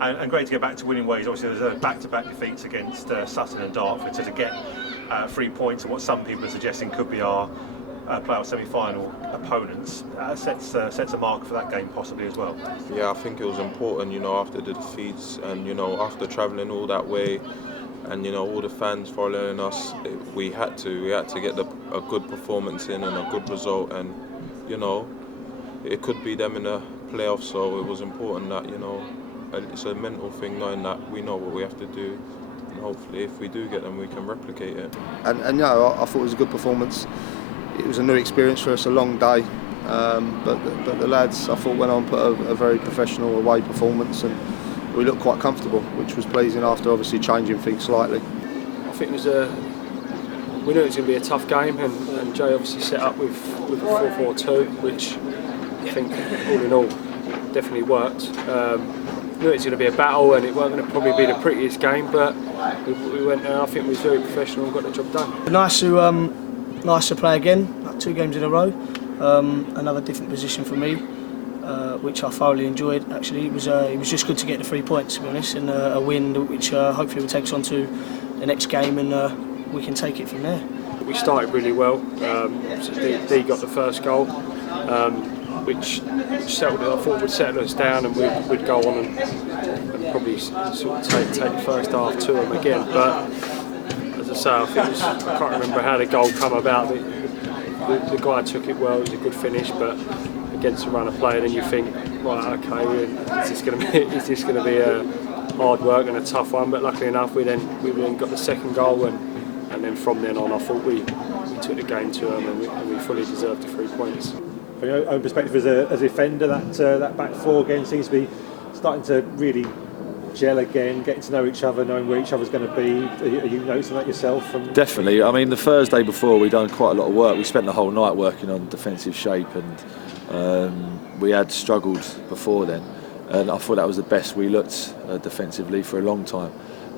and great to get back to winning ways. Obviously, there's back-to-back defeats against Sutton and Dartford, so to get 3 points of what some people are suggesting could be our playoff semi-final opponents sets a mark for that game possibly as well. Yeah, I think it was important, after the defeats and after travelling all that way, and all the fans following us, we had to get a good performance in and a good result, and it could be them in the playoffs. So it was important that it's a mental thing, knowing that we know what we have to do, and hopefully if we do get them, we can replicate it. And I thought it was a good performance. It was a new experience for us, a long day, but the lads, I thought, went on, put a very professional away performance, and we looked quite comfortable, which was pleasing after obviously changing things slightly. I think we knew it was going to be a tough game, and Jay obviously set up with a 4-4-2, which I think all in all definitely worked. Knew it was going to be a battle, and it wasn't going to probably be the prettiest game, but we went there. I think we was very professional and got the job done. Nice to play again, like 2 games in a row. Another different position for me, which I thoroughly enjoyed. Actually, it was just good to get the 3 points, to be honest, and a win which hopefully will take us on to the next game, and we can take it from there. We started really well. Dee got the first goal, which settled it. I thought would settle us down, and we'd go on and probably sort of take the first half to them again. But as I say, I can't remember how the goal come about. The guy took it well. It was a good finish, but against a run of play, then you think, right, okay, is this going to be a hard work and a tough one? But luckily enough, we then got the second goal, and then from then on, I thought we took the game to them, and we fully deserved the 3 points. From your own perspective as a defender, that back four again seems to be starting to really gel again, getting to know each other, knowing where each other's going to be. Are you noticing that yourself? Definitely. I mean, the Thursday before, we done quite a lot of work. We spent the whole night working on defensive shape, and we had struggled before then, and I thought that was the best we looked defensively for a long time,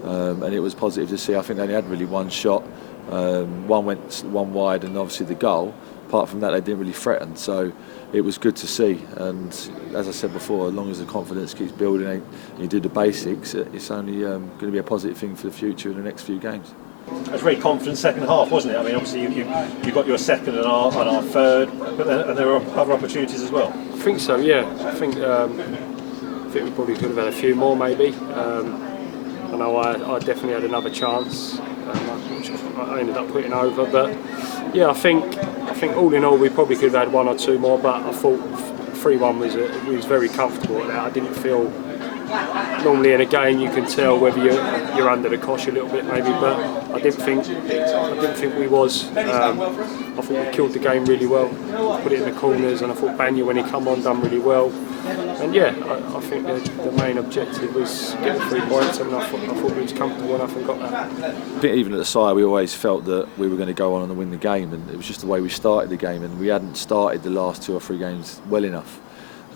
and it was positive to see. I think they only had really one shot, one went one wide, and obviously the goal. Apart from that, they didn't really threaten, so it was good to see. And as I said before, as long as the confidence keeps building and you do the basics, it's only going to be a positive thing for the future in the next few games. It was very confident second half, wasn't it? I mean, obviously you got your second and our third, and there were other opportunities as well. I think so, yeah. I think we probably could have had a few more, maybe. I know I definitely had another chance, which I ended up putting over. But yeah, I think all in all we probably could have had 1 or 2 more. But I thought 3-1 was very comfortable at that. I didn't feel. Normally in a game you can tell whether you're under the cosh a little bit maybe, but I didn't think we was. I thought we killed the game really well, put it in the corners, and I thought Banya, when he come on, done really well. And yeah, I think the main objective was getting 3 points, and I thought we was comfortable enough and got that. I think even at the side we always felt that we were going to go on and win the game, and it was just the way we started the game, and we hadn't started the last 2 or 3 games well enough.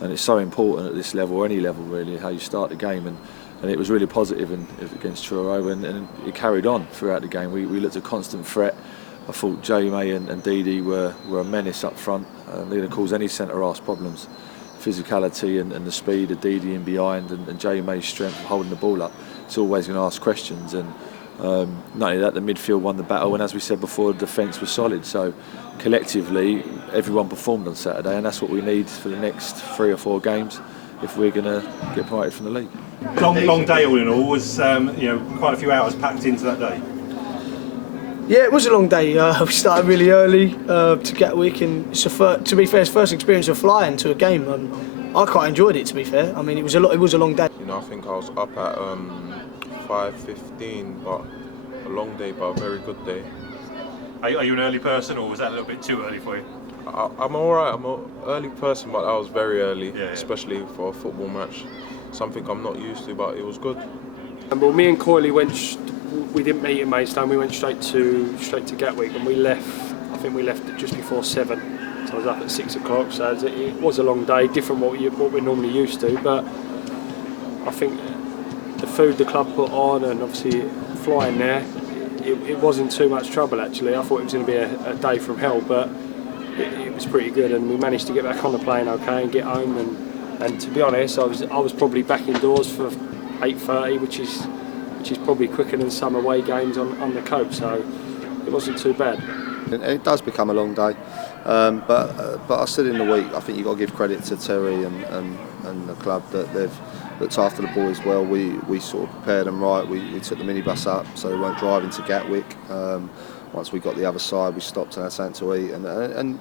And it's so important at this level, or any level really, how you start the game, and it was really positive against Truro, and it carried on throughout the game. We looked a constant threat. I thought Jamie and Dee were a menace up front. They're going to cause any centre-half problems. Physicality and the speed of Dee in behind, and Jamie's strength of holding the ball up. It's always going to ask questions, and not only that, the midfield won the battle, and as we said before, the defence was solid. So collectively, everyone performed on Saturday, and that's what we need for the next 3 or 4 games if we're going to get promoted from the league. Long day all in all. Was quite a few hours packed into that day. Yeah, it was a long day. We started really early to Gatwick, and to be fair, it's first experience of flying to a game. I quite enjoyed it, to be fair. I mean, it was a long day. I think I was up at 5:15, but a long day, but a very good day. Are you an early person, or was that a little bit too early for you? I'm alright, I'm an early person, but I was very early, yeah. Especially for a football match. Something I'm not used to, but it was good. Well, me and Coyley we didn't meet in Maidstone, we went straight to Gatwick, and we left just before 7. So I was up at 6 o'clock, so it was a long day, different what we're normally used to, but I think the food the club put on, and obviously flying there, it wasn't too much trouble actually. I thought it was going to be a day from hell, but it was pretty good, and we managed to get back on the plane okay and get home, and to be honest, I was probably back indoors for 8:30, which is probably quicker than some away games on the coast. So it wasn't too bad. It does become a long day, but I said in the week, I think you've got to give credit to Terry and the club that they've looked after the boys well. We sort of prepared them right. We took the minibus up so they weren't driving to Gatwick. Once we got the other side, we stopped and had something to eat, and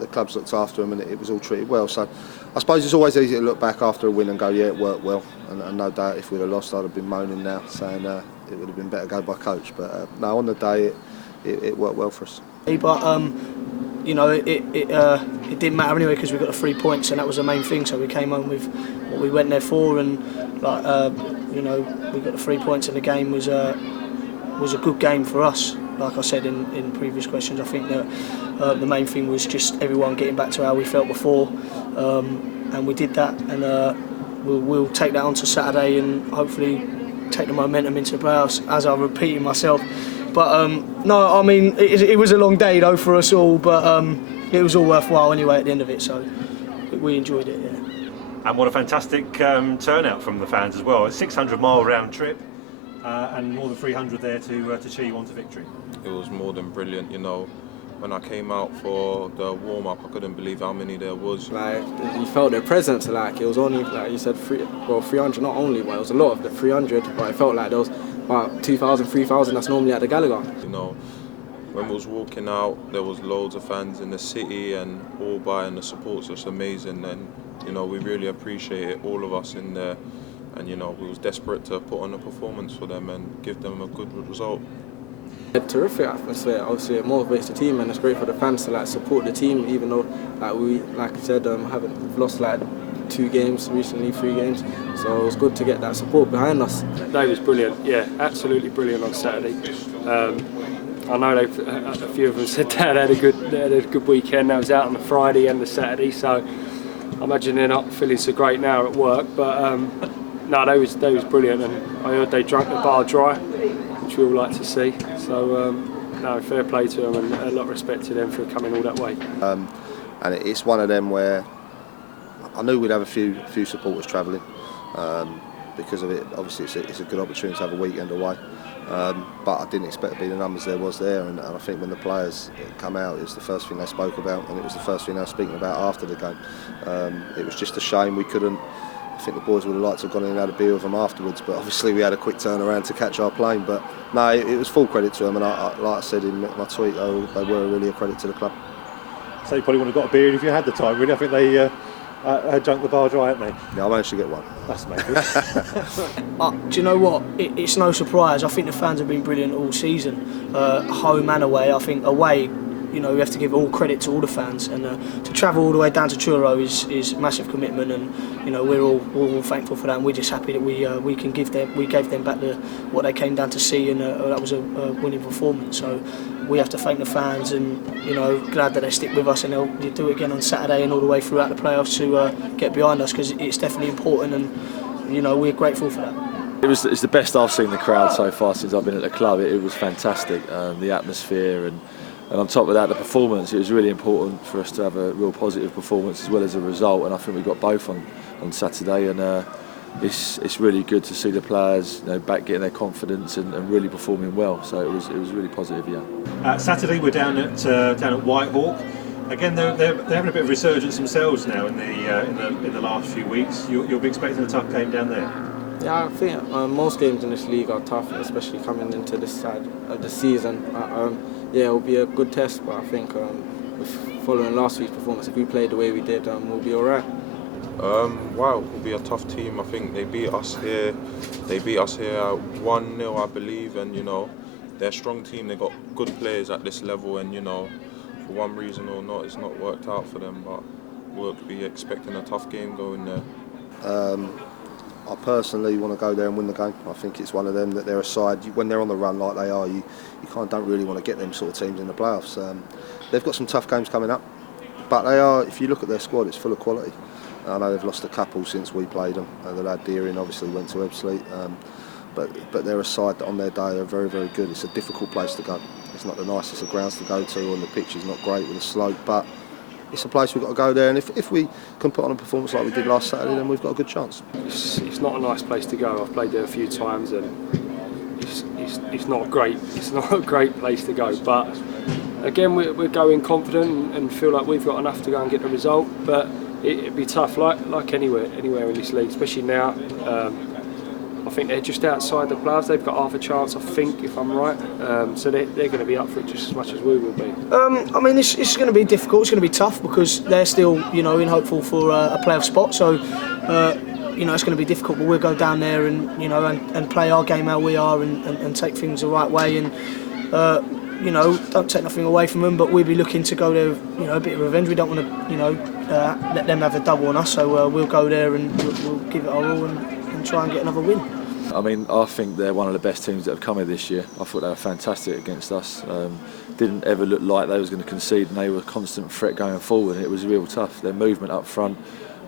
the club's looked after them, and it was all treated well. So I suppose it's always easy to look back after a win and go, yeah, it worked well. And no doubt if we'd have lost, I'd have been moaning now, saying it would have been better go by coach. But no, on the day, it worked well for us. But you know, it didn't matter anyway because we got the 3 points, and that was the main thing. So we came home with what we went there for, and you know, we got the 3 points, and the game was a good game for us. Like I said in previous questions, I think that the main thing was just everyone getting back to how we felt before, and we did that, and we'll take that on to Saturday and hopefully take the momentum into the playoffs, as I'm repeating myself. But no, I mean, it was a long day though for us all, but it was all worthwhile anyway at the end of it, so we enjoyed it, yeah. And what a fantastic turnout from the fans as well. A 600-mile round trip and more than 300 there to cheer you on to victory. It was more than brilliant, you know. When I came out for the warm-up, I couldn't believe how many there was. Like, you felt their presence, like, it was only, like you said, 300 not only, but it was a lot of the 300, but it felt like there was about 2,000, 3,000 that's normally at the Gallagher. You know, when we was walking out, there was loads of fans in the city and all by, and the support's just amazing, and, you know, we really appreciate it, all of us in there, and, you know, we was desperate to put on a performance for them and give them a good result. A terrific atmosphere. Obviously, it motivates the team, and it's great for the fans to like support the team, even though, like I said, we've lost like 2 games recently, 3 games. So it was good to get that support behind us. They was brilliant, yeah, absolutely brilliant on Saturday. I know a few of them said they had a good weekend. That was out on the Friday and the Saturday, so I imagine they're not feeling so great now at work. But no, they was brilliant, and I heard they drank the bar dry, which we all like to see. So no, fair play to them, and a lot of respect to them for coming all that way. And it's one of them where I knew we'd have a few supporters travelling because of it. Obviously, it's a good opportunity to have a weekend away. But I didn't expect to be the numbers there was there, and I think when the players come out, it was the first thing they spoke about, and it was the first thing they were speaking about after the game. It was just a shame we couldn't. I think the boys would have liked to have gone in and had a beer with them afterwards, but obviously we had a quick turnaround to catch our plane. But no, it was full credit to them, and like I said in my tweet, they were really a credit to the club. So you probably would have got a beer if you had the time, really. I think they drunk the bar dry, haven't they? Yeah, I managed to get one. That's amazing. Do you know what? It's no surprise. I think the fans have been brilliant all season, home and away. I think away, you know, we have to give all credit to all the fans, and to travel all the way down to Truro is massive commitment, and you know we're all thankful for that, and we're just happy that we gave them back what they came down to see, and that was a winning performance. So we have to thank the fans, and you know, glad that they stick with us, and they'll do it again on Saturday and all the way throughout the playoffs to get behind us, because it's definitely important, and you know we're grateful for that. It's the best I've seen the crowd so far since I've been at the club. It was fantastic, the atmosphere, and on top of that, the performance. It was really important for us to have a real positive performance as well as a result, and I think we got both on Saturday, and it's really good to see the players, you know, back getting their confidence and really performing well. So it was really positive, yeah. Saturday we're down at Whitehawk. Again, they're having a bit of resurgence themselves now in the last few weeks. You'll be expecting a tough game down there. Yeah, I think most games in this league are tough, especially coming into this side of the season. Yeah, it will be a good test, but I think following last week's performance, if we played the way we did, we'll be all right. Wow, it will be a tough team. I think they beat us here. They beat us here 1-0, I believe, and you know they're a strong team. They got good players at this level, and you know, for one reason or not, it's not worked out for them. But we'll be expecting a tough game going there. I personally want to go there and win the game. I think it's one of them that they're a side, when they're on the run like they are, you don't really want to get them sort of teams in the playoffs. They've got some tough games coming up, but they are, if you look at their squad, it's full of quality. I know they've lost a couple since we played them. The lad Deering obviously went to Ebbsfleet, but they're a side that on their day are very, very good. It's a difficult place to go. It's not the nicest of grounds to go to, and the pitch is not great with the slope, but it's a place we've got to go there, and if we can put on a performance like we did last Saturday, then we've got a good chance. It's not a nice place to go. I've played there a few times, and it's not a great place to go. But again, we're going confident and feel like we've got enough to go and get the result. But it'd be tough, like anywhere in this league, especially now. I think they're just outside the playoffs. They've got half a chance, I think, if I'm right. So they're going to be up for it just as much as we will be. I mean, it's going to be difficult. It's going to be tough because they're still, in hopeful for a playoff spot. So, it's going to be difficult. But we'll go down there and, and play our game how we are and take things the right way. And, don't take nothing away from them. But we'll be looking to go there, a bit of revenge. We don't want to, let them have a double on us. So we'll go there and we'll give it our all and try and get another win. I mean, I think they're one of the best teams that have come here this year. I thought they were fantastic against us. Didn't ever look like they was going to concede, and they were a constant threat going forward. It was real tough. Their movement up front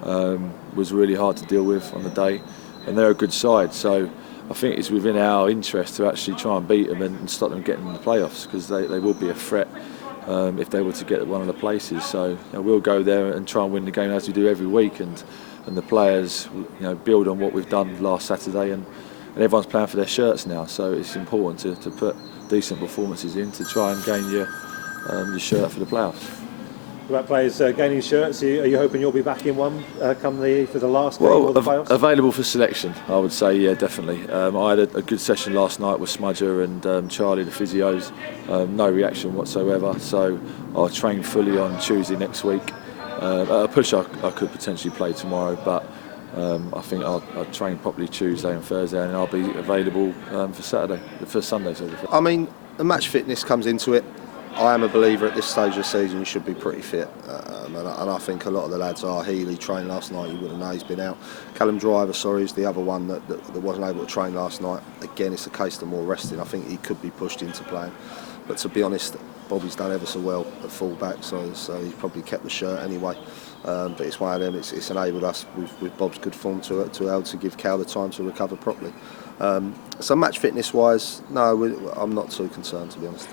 was really hard to deal with on the day, and they're a good side. So I think it's within our interest to actually try and beat them and stop them getting in the playoffs, because they will be a threat if they were to get one of the places. So we'll go there and try and win the game as we do every week, and the players build on what we've done last Saturday, and everyone's playing for their shirts now, so it's important to put decent performances in to try and gain your shirt for the playoffs. About players gaining shirts, are you hoping you'll be back in one come for the last game of the playoffs? Available for selection, I would say, yeah, definitely. I had a good session last night with Smudger and Charlie, the physios. No reaction whatsoever, so I'll train fully on Tuesday next week. At a push, I could potentially play tomorrow, but I think I'll train properly Tuesday and Thursday, and I'll be available for Sunday. I mean, the match fitness comes into it. I am a believer at this stage of the season you should be pretty fit, and I think a lot of the lads are. Healy trained last night, you wouldn't know he's been out. Callum Driver, is the other one that wasn't able to train last night. Again, it's a case of more resting. I think he could be pushed into playing, but to be honest, Bobby's done ever so well at full-back, so he's probably kept the shirt anyway. But it's one of them. It's enabled us with Bob's good form to be able to give Cal the time to recover properly. So match fitness-wise, no, I'm not too concerned, to be honest.